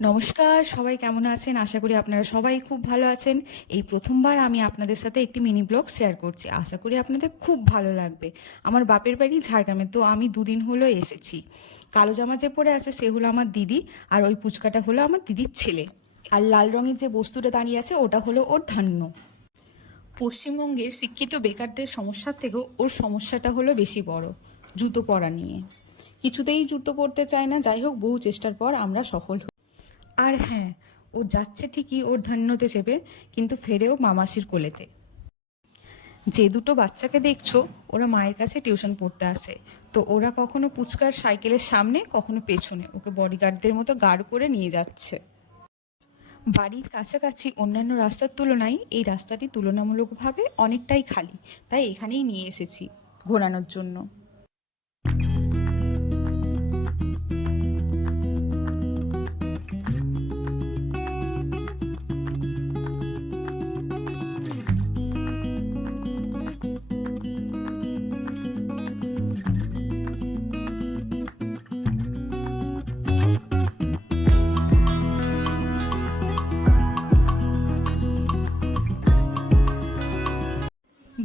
নমস্কার, সবাই কেমন আছেন? আশা করি আপনারা সবাই খুব ভালো আছেন। এই প্রথমবার আমি আপনাদের সাথে একটি মিনি ব্লগ শেয়ার করছি। আশা করি আপনাদের খুব ভালো লাগবে। আমার বাপের বাড়ি ঝাড়গ্রামে, তো আমি দুদিন হলো এসেছি। কালো জামা যে পরে আছে সে হলো আমার দিদি, আর ওই পুচকাটা হলো আমার দিদির ছেলে। আর লাল রঙের যে বস্তুটা দাঁড়িয়ে আছে ওটা হলো ওর ধান্য। পশ্চিমবঙ্গের শিক্ষিত বেকারদের সমস্যার থেকেও ওর সমস্যাটা হলো বেশি বড়, জুতো পরা নিয়ে। কিছুতেই জুতো পরতে চায় না। যাই হোক, বহু চেষ্টার পর আমরা সফল হই। আর হ্যাঁ, ও যাচ্ছে ঠিকই ওর ধন্যতে চেপে, কিন্তু ফেরেও মামাসির কোলেতে। যে দুটো বাচ্চাকে দেখছো, ওরা মায়ের কাছে টিউশন পড়তে আসে। তো ওরা কখনো পুচকার সাইকেলের সামনে, কখনো পেছনে ওকে বডিগার্ডদের মতো গার্ড করে নিয়ে যাচ্ছে। বাড়ির কাছাকাছি অন্যান্য রাস্তার তুলনায় এই রাস্তাটি তুলনামূলকভাবে অনেকটাই খালি, তাই এখানেই নিয়ে এসেছি ঘোরানোর জন্য।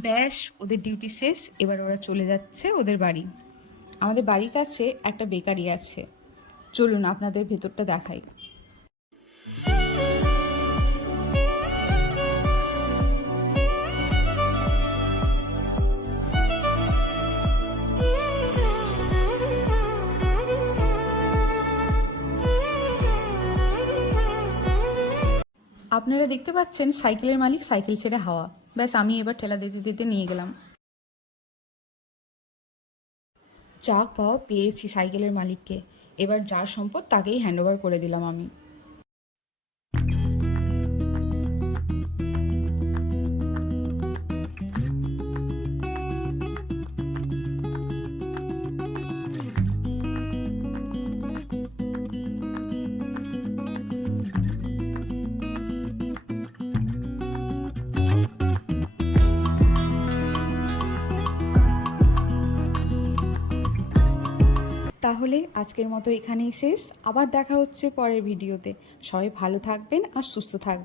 ব্যাস, ওদের ডিউটি শেষ। এবার ওরা চলে যাচ্ছে ওদের বাড়ি। আমাদের বাড়ির কাছে একটা বেকারি আছে, চলুন আপনাদের ভেতরটা দেখাই। আপনারা দেখতে পাচ্ছেন সাইকেলের মালিক সাইকেল ছেড়ে হাওয়া। ব্যাস, আমি এবার ঠেলা দিতে দিতে নিয়ে গেলাম। যা পাওয়া পেয়েছি সাইকেলের মালিককে। এবার যার সম্পদ তাকেই হ্যান্ডওভার করে দিলাম আমি। তাহলে আজকের মতো এখানেই শেষ। আবার দেখা হচ্ছে পরের ভিডিওতে। সবাই ভালো থাকবেন আর সুস্থ থাকবেন।